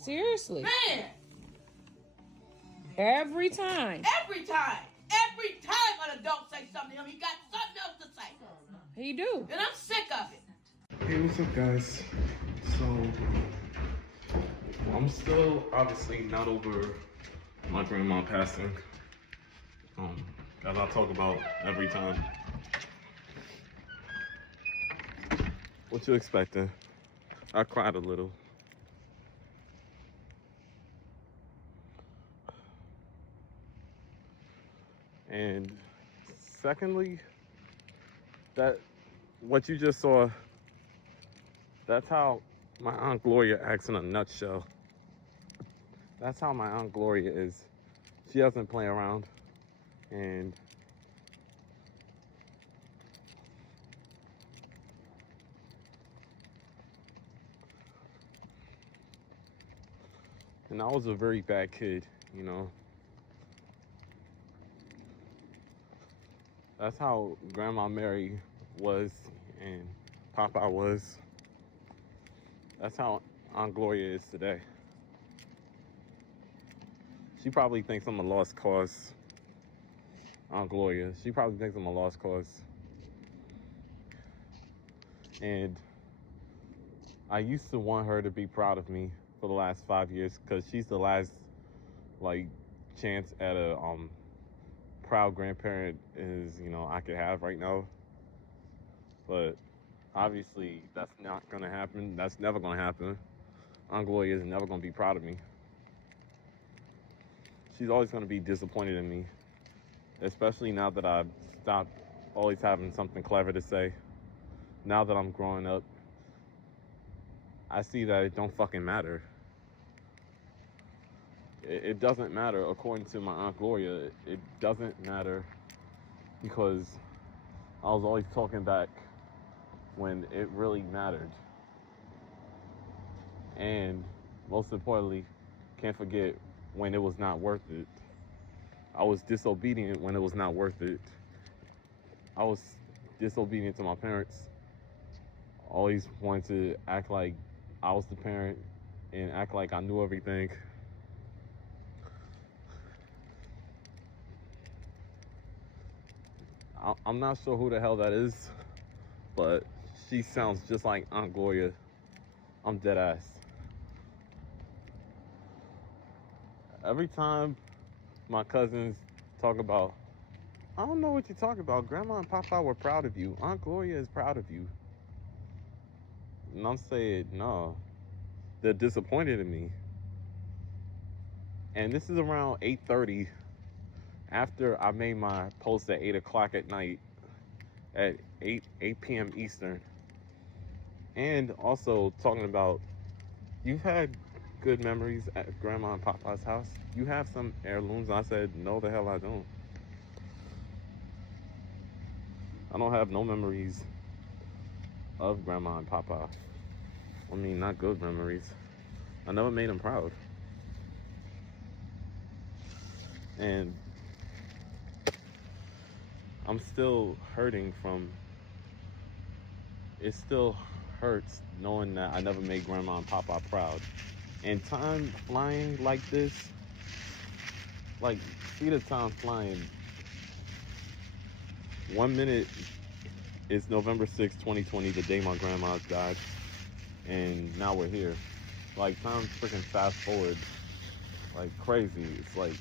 Seriously. Man! Every time. Every time! Every time an adult say something to him, he got something else to say. He do. And I'm sick of it. Hey, what's up, guys? So, I'm still obviously not over my grandma passing. As I talk about every time. What you expecting? I cried a little. And secondly, that what you just saw, that's how my Aunt Gloria acts in a nutshell. That's how my Aunt Gloria is. She doesn't play around. And I was a very bad kid, you know. That's how Grandma Mary was and Papa was. That's how Aunt Gloria is today. She probably thinks I'm a lost cause. Aunt Gloria. She probably thinks I'm a lost cause. And I used to want her to be proud of me for the last 5 years because she's the last, like, chance at a proud grandparent I could have right now. But obviously that's not gonna happen. That's never gonna happen. Aunt Gloria is never gonna be proud of me. She's always gonna be disappointed in me, especially now that I've stopped always having something clever to say. Now that I'm growing up, I see that it don't fucking matter. It doesn't matter, according to my Aunt Gloria. It doesn't matter because I was always talking back when it really mattered. And most importantly, can't forget when it was not worth it. I was disobedient when it was not worth it. I was disobedient to my parents. Always wanted to act like I was the parent and act like I knew everything. I'm not sure who the hell that is, but she sounds just like Aunt Gloria. I'm dead ass. Every time my cousins talk about, I don't know what you talk about. Grandma and Papa were proud of you. Aunt Gloria is proud of you. And I'm saying, no. They're disappointed in me. And this is around 8:30 after I made my post at 8 o'clock at night at 8 p.m. Eastern. And also talking about, you've had good memories at Grandma and Papa's house. You have some heirlooms. I said, no, the hell I don't. I don't have no memories of Grandma and Papa. I mean, not good memories. I never made them proud. And I'm still hurting from, it still hurts knowing that I never made Grandma and Papa proud. And time flying like this, like, see the time flying. 1 minute is November 6, 2020, the day my grandma died. And now we're here. Like, time freaking fast forward like crazy. It's like,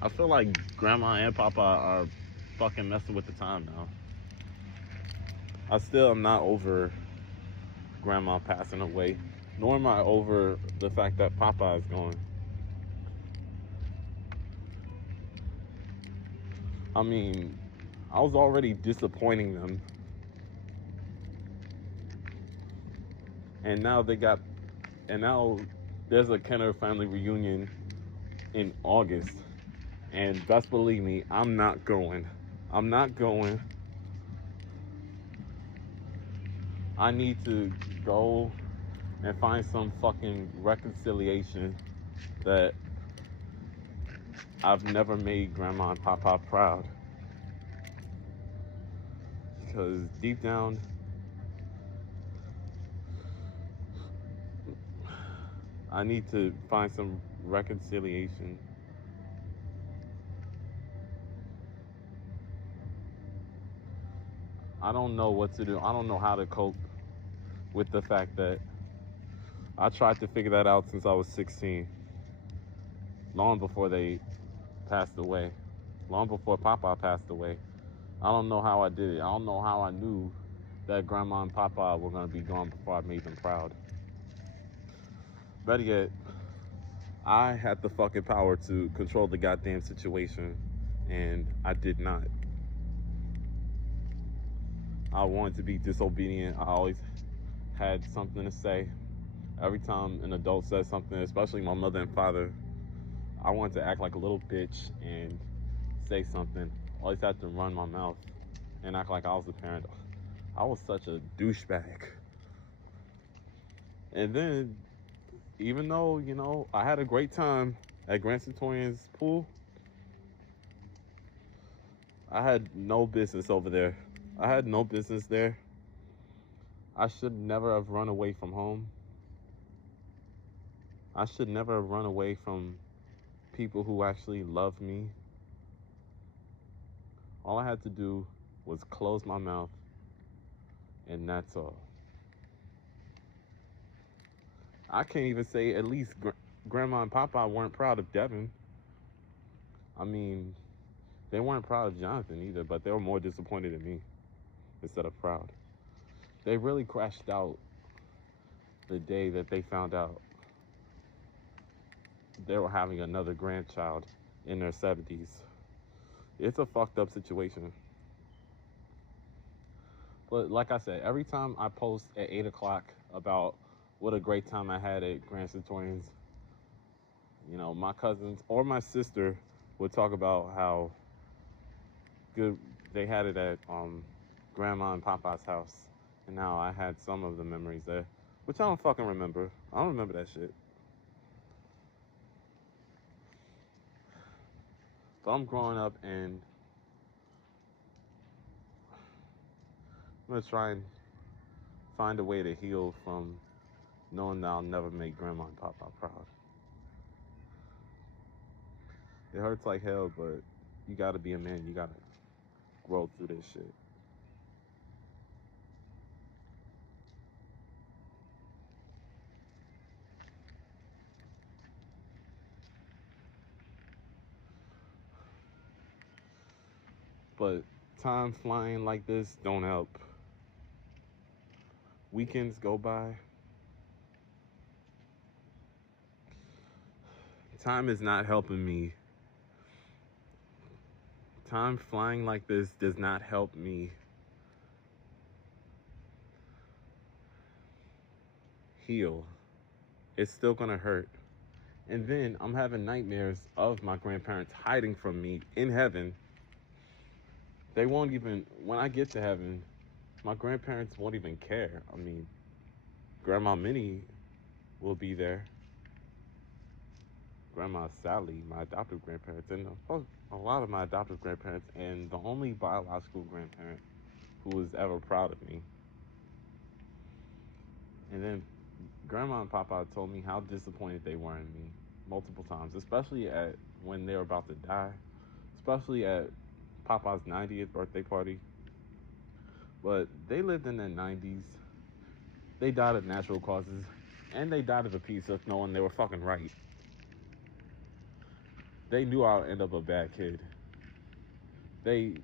I feel like Grandma and Papa are fucking messing with the time now. I still am not over Grandma passing away, nor am I over the fact that Papa is gone. I mean, I was already disappointing them. And now there's a Kenner family reunion in August. And best believe me, I'm not going. I'm not going. I need to go and find some fucking reconciliation that I've never made Grandma and Papa proud. Because deep down, I need to find some reconciliation. I don't know what to do. I don't know how to cope with the fact that I tried to figure that out since I was 16, long before they passed away, long before Papa passed away. I don't know how I did it. I don't know how I knew that Grandma and Papa were going to be gone before I made them proud. Better yet, I had the fucking power to control the goddamn situation, and I did not. I wanted to be disobedient. I always had something to say. Every time an adult said something, especially my mother and father, I wanted to act like a little bitch and say something. I always had to run my mouth and act like I was the parent. I was such a douchebag. And then, even though, I had a great time at Grand Centurion's pool, I had no business over there. I had no business there. I should never have run away from home. I should never have run away from people who actually love me. All I had to do was close my mouth, and that's all. I can't even say at least Grandma and Papa weren't proud of Devin. I mean, they weren't proud of Jonathan either, but they were more disappointed in me instead of proud. They really crashed out the day that they found out they were having another grandchild in their 70s. It's a fucked up situation. But like I said, every time I post at 8 o'clock about what a great time I had at Grand Centurions, my cousins or my sister would talk about how good they had it at Grandma and Papa's house. And now I had some of the memories there, which I don't fucking remember. I don't remember that shit. But I'm growing up, and I'm gonna try and find a way to heal from knowing that I'll never make Grandma and Papa proud. It hurts like hell, but you gotta be a man. You gotta grow through this shit. But time flying like this don't help. Weekends go by. Time is not helping me. Time flying like this does not help me heal. It's still gonna hurt. And then I'm having nightmares of my grandparents hiding from me in heaven. They won't even, when I get to heaven, my grandparents won't even care. I mean, Grandma Minnie will be there. Grandma Sally, my adoptive grandparents, and a lot of my adoptive grandparents, and the only biological grandparent who was ever proud of me. And then Grandma and Papa told me how disappointed they were in me multiple times, especially at when they were about to die, especially at Papa's 90th birthday party. But they lived in their 90s. They died of natural causes, and they died of a piece of knowing they were fucking right. They knew I would end up a bad kid. They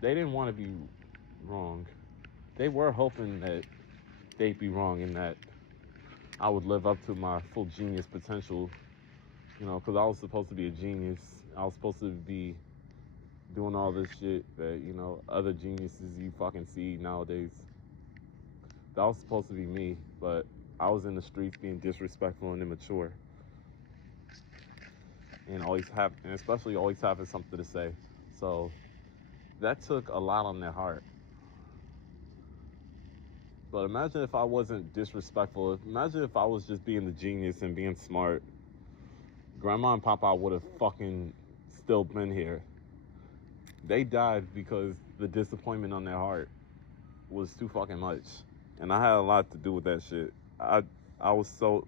didn't want to be wrong. They were hoping that they'd be wrong and that I would live up to my full genius potential, because I was supposed to be a genius. I was supposed to be doing all this shit that, other geniuses you fucking see nowadays. That was supposed to be me, but I was in the streets being disrespectful and immature. And especially always having something to say. So that took a lot on their heart. But imagine if I wasn't disrespectful. Imagine if I was just being the genius and being smart. Grandma and Papa would have fucking still been here. They died because the disappointment on their heart was too fucking much, and I had a lot to do with that shit. I was so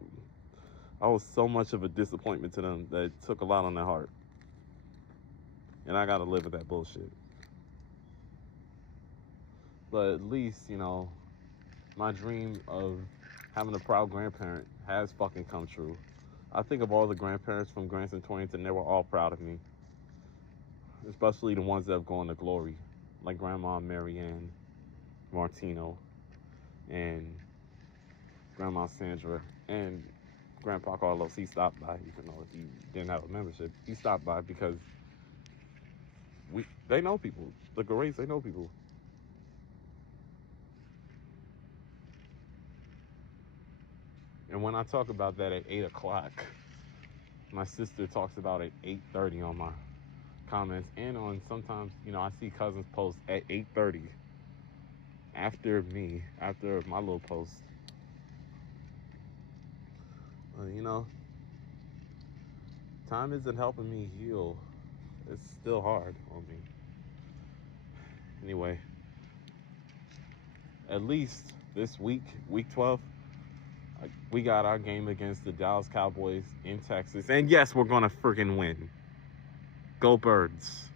much of a disappointment to them that it took a lot on their heart, and I gotta live with that bullshit. But at least, you know, my dream of having a proud grandparent has fucking come true. I think of all the grandparents from Granson Torrington, they were all proud of me, especially the ones that have gone to glory, like Grandma Marianne Martino and Grandma Sandra and Grandpa Carlos. He stopped by, even though he didn't have a membership. He stopped by because they know people. The Garrays, they know people. And when I talk about that at 8 o'clock, my sister talks about it at 8:30 on my comments, and on sometimes, you know, I see cousins post at 8:30 after my little post. You know, time isn't helping me heal. It's still hard on me. Anyway, at least this week, week 12, we got our game against the Dallas Cowboys in Texas. And yes, we're going to freaking win. Go Birds.